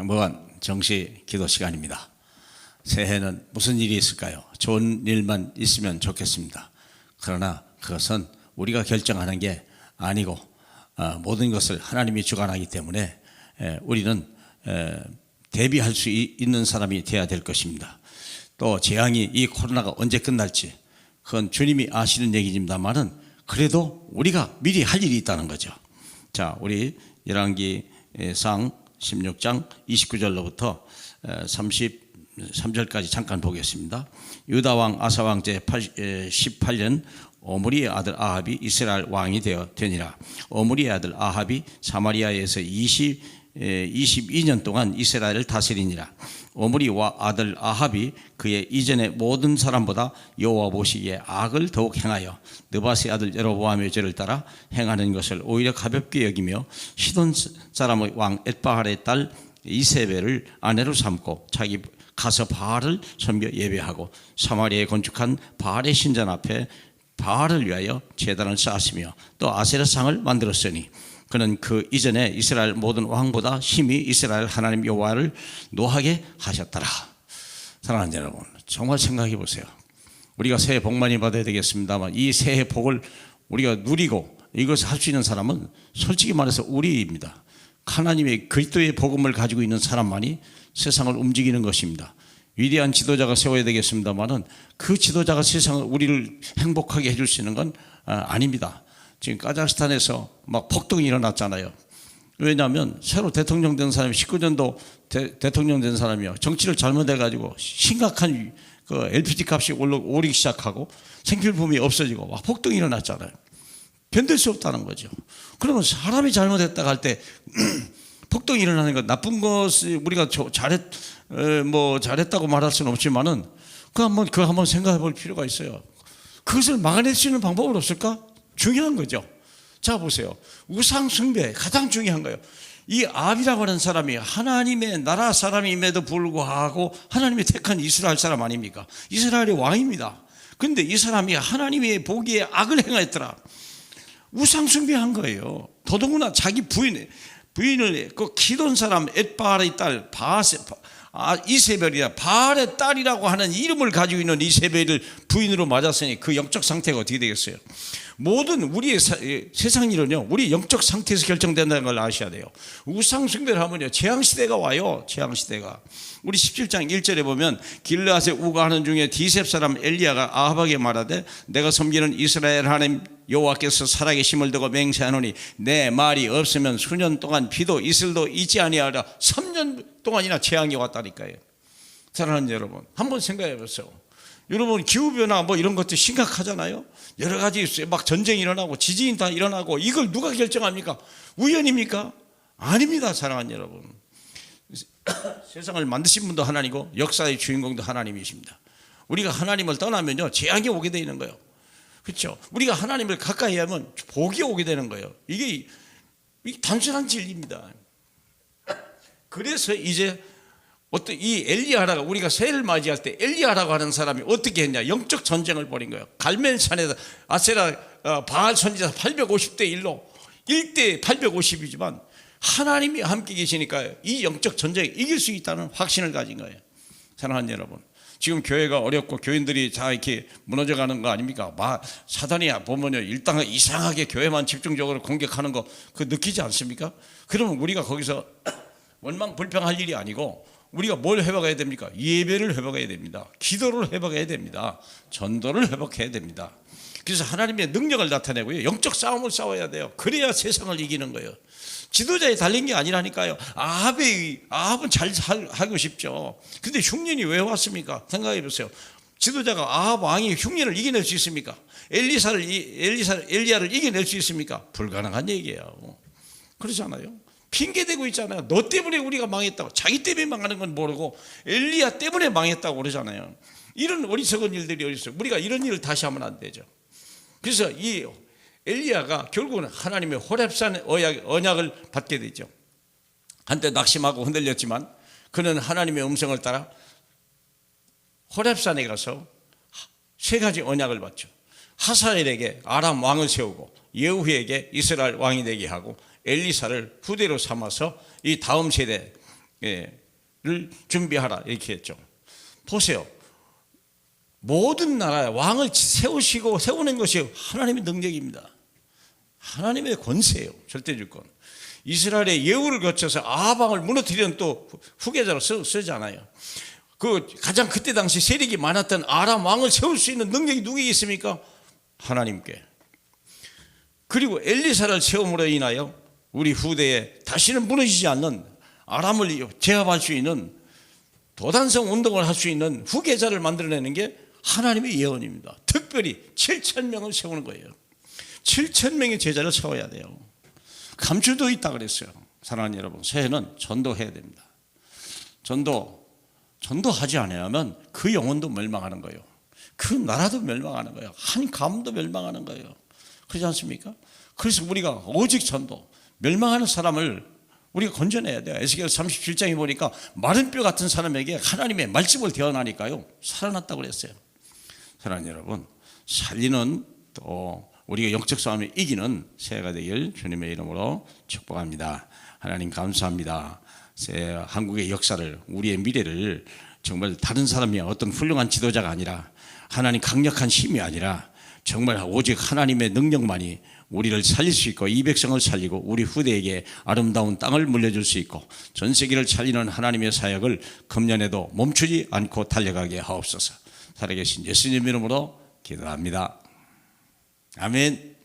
행복한 정시 기도 시간입니다. 새해는 무슨 일이 있을까요? 좋은 일만 있으면 좋겠습니다. 그러나 그것은 우리가 결정하는 게 아니고 모든 것을 하나님이 주관하기 때문에 우리는 대비할 수 있는 사람이 되어야 될 것입니다. 또 재앙이, 이 코로나가 언제 끝날지 그건 주님이 아시는 얘기입니다만은 그래도 우리가 미리 할 일이 있다는 거죠. 자, 우리 열왕기상 16장 29절로부터 33절까지 잠깐 보겠습니다. 유다왕 아사왕 제 18년 오므리의 아들 아합이 이스라엘 왕이 되니라. 오므리의 아들 아합이 사마리아에서 22년 동안 이스라엘을 다스리니라. 오므리와 아들 아합이 그의 이전의 모든 사람보다 여호와 보시기에 악을 더욱 행하여 느바스의 아들 여로보암의 죄를 따라 행하는 것을 오히려 가볍게 여기며 시돈 사람의 왕 엣바알의 딸 이세벨을 아내로 삼고 자기 가서 바알을 섬겨 예배하고 사마리아에 건축한 바알의 신전 앞에 바알을 위하여 제단을 쌓았으며 또 아세라상을 만들었으니 그는 그 이전에 이스라엘 모든 왕보다 심히 이스라엘 하나님 여호와를 노하게 하셨더라. 사랑하는 여러분, 정말 생각해 보세요. 우리가 새해 복 많이 받아야 되겠습니다만 이 새해 복을 우리가 누리고 이것을 할 수 있는 사람은 솔직히 말해서 우리입니다. 하나님의 그리스도의 복음을 가지고 있는 사람만이 세상을 움직이는 것입니다. 위대한 지도자가 세워야 되겠습니다만은 그 지도자가 세상을 우리를 행복하게 해줄 수 있는 건 아닙니다. 지금 카자흐스탄에서 막 폭동이 일어났잖아요. 왜냐하면 새로 대통령 된 사람이 19년도 대통령 된 사람이요, 정치를 잘못해가지고 심각한 그 LPG 값이 오르기 시작하고 생필품이 없어지고 막 폭동이 일어났잖아요. 견딜 수 없다는 거죠. 그러면 사람이 잘못했다고 할 때 폭동이 일어나는 건 나쁜 것이 우리가 잘했다고 말할 수는 없지만은 그거 한번 생각해 볼 필요가 있어요. 그것을 막아낼 수 있는 방법은 없을까? 중요한 거죠. 자, 보세요. 우상 숭배 가장 중요한 거예요. 이 아합이라고 하는 사람이 하나님의 나라 사람임에도 불구하고 하나님이 택한 이스라엘 사람 아닙니까? 이스라엘의 왕입니다. 그런데 이 사람이 하나님의 보기에 악을 행하였더라. 우상 숭배한 거예요. 더더구나 자기 부인을 그 기돈 사람 엣바알의 딸 이세벨이야, 바알의 딸이라고 하는 이름을 가지고 있는 이세벨을 부인으로 맞았으니 그 영적 상태가 어떻게 되겠어요? 모든 우리의 세상 일은요, 우리 영적 상태에서 결정된다는 걸 아셔야 돼요. 우상 숭배를 하면요, 재앙시대가 와요. 재앙시대가. 우리 17장 1절에 보면 길르앗에 우거하는 중에 디셉 사람 엘리야가 아합에게 말하되 내가 섬기는 이스라엘 하나님 여호와께서 살아계심을 두고 맹세하노니 내 말이 없으면 수년 동안 비도 이슬도 있지 아니하라. 3년 동안이나 재앙이 왔다니까요. 사랑하는 여러분, 한번 생각해 보세요. 여러분, 기후변화 이런 것도 심각하잖아요. 여러 가지 있어요. 막 전쟁이 일어나고 지진이 다 일어나고 이걸 누가 결정합니까? 우연입니까? 아닙니다. 사랑하는 여러분, 세상을 만드신 분도 하나님이고 역사의 주인공도 하나님이십니다. 우리가 하나님을 떠나면요, 재앙이 오게 되는 거예요. 그렇죠? 우리가 하나님을 가까이 하면 복이 오게 되는 거예요. 이게 단순한 진리입니다. 그래서 이제 어떤 이 엘리야라가, 우리가 새해를 맞이할 때 엘리야라고 하는 사람이 어떻게 했냐? 영적 전쟁을 벌인 거예요. 갈멜산에서 아세라 바알 선지자 850대 1로 1대 850이지만 하나님이 함께 계시니까 이 영적 전쟁에 이길 수 있다는 확신을 가진 거예요. 사랑하는 여러분, 지금 교회가 어렵고 교인들이 다 이렇게 무너져가는 거 아닙니까? 사단이 보면요, 일단 이상하게 교회만 집중적으로 공격하는 거 그거 느끼지 않습니까? 그러면 우리가 거기서 원망 불평할 일이 아니고 우리가 뭘 회복해야 됩니까? 예배를 회복해야 됩니다. 기도를 회복해야 됩니다. 전도를 회복해야 됩니다. 그래서 하나님의 능력을 나타내고요, 영적 싸움을 싸워야 돼요. 그래야 세상을 이기는 거예요. 지도자에 달린 게 아니라니까요. 아합은 잘 하고 싶죠. 근데 흉년이 왜 왔습니까? 생각해 보세요. 지도자가 아합 왕이 흉년을 이겨낼 수 있습니까? 엘리야를 이겨낼 수 있습니까? 불가능한 얘기예요. 그렇잖아요. 핑계대고 있잖아요. 너 때문에 우리가 망했다고. 자기 때문에 망하는 건 모르고 엘리야 때문에 망했다고 그러잖아요. 이런 어리석은 일들이 어딨어요. 우리가 이런 일을 다시 하면 안 되죠. 그래서 이 엘리야가 결국은 하나님의 호렙산 언약을 받게 되죠. 한때 낙심하고 흔들렸지만 그는 하나님의 음성을 따라 호렙산에 가서 세 가지 언약을 받죠. 하사엘에게 아람 왕을 세우고 예후에게 이스라엘 왕이 되게 하고 엘리사를 후대로 삼아서 이 다음 세대 준비하라 이렇게 했죠. 보세요. 모든 나라에 왕을 세우시고 세우는 것이 하나님의 능력입니다. 하나님의 권세예요. 절대주권. 이스라엘의 예후를 거쳐서 아합 왕을 무너뜨리는 또 후계자로 쓰잖아요. 그 가장 그때 당시 세력이 많았던 아람 왕을 세울 수 있는 능력이 누구에게 있습니까? 하나님께. 그리고 엘리사를 세움으로 인하여 우리 후대에 다시는 무너지지 않는 아람을 제압할 수 있는 도단성 운동을 할 수 있는 후계자를 만들어내는 게 하나님의 예언입니다. 특별히 7,000명을 세우는 거예요. 7,000명의 제자를 세워야 돼요. 감추도 있다 그랬어요. 사랑하는 여러분, 새해는 전도해야 됩니다. 전도하지 않으면 그 영혼도 멸망하는 거예요. 그 나라도 멸망하는 거예요. 한 가문도 멸망하는 거예요. 그렇지 않습니까? 그래서 우리가 오직 전도, 멸망하는 사람을 우리가 건져내야 돼요. 에스겔 37장에 보니까 마른 뼈 같은 사람에게 하나님의 말씀을 대언하니까요 살아났다고 그랬어요. 사랑하는 여러분, 살리는 또 우리가 영적 싸움에 이기는 새해가 되길 주님의 이름으로 축복합니다. 하나님 감사합니다. 한국의 역사를, 우리의 미래를 정말 다른 사람이 어떤 훌륭한 지도자가 아니라, 하나님 강력한 힘이 아니라 정말 오직 하나님의 능력만이 우리를 살릴 수 있고 이 백성을 살리고 우리 후대에게 아름다운 땅을 물려줄 수 있고 전 세계를 살리는 하나님의 사역을 금년에도 멈추지 않고 달려가게 하옵소서. 살아계신 예수님 이름으로 기도합니다. 아멘.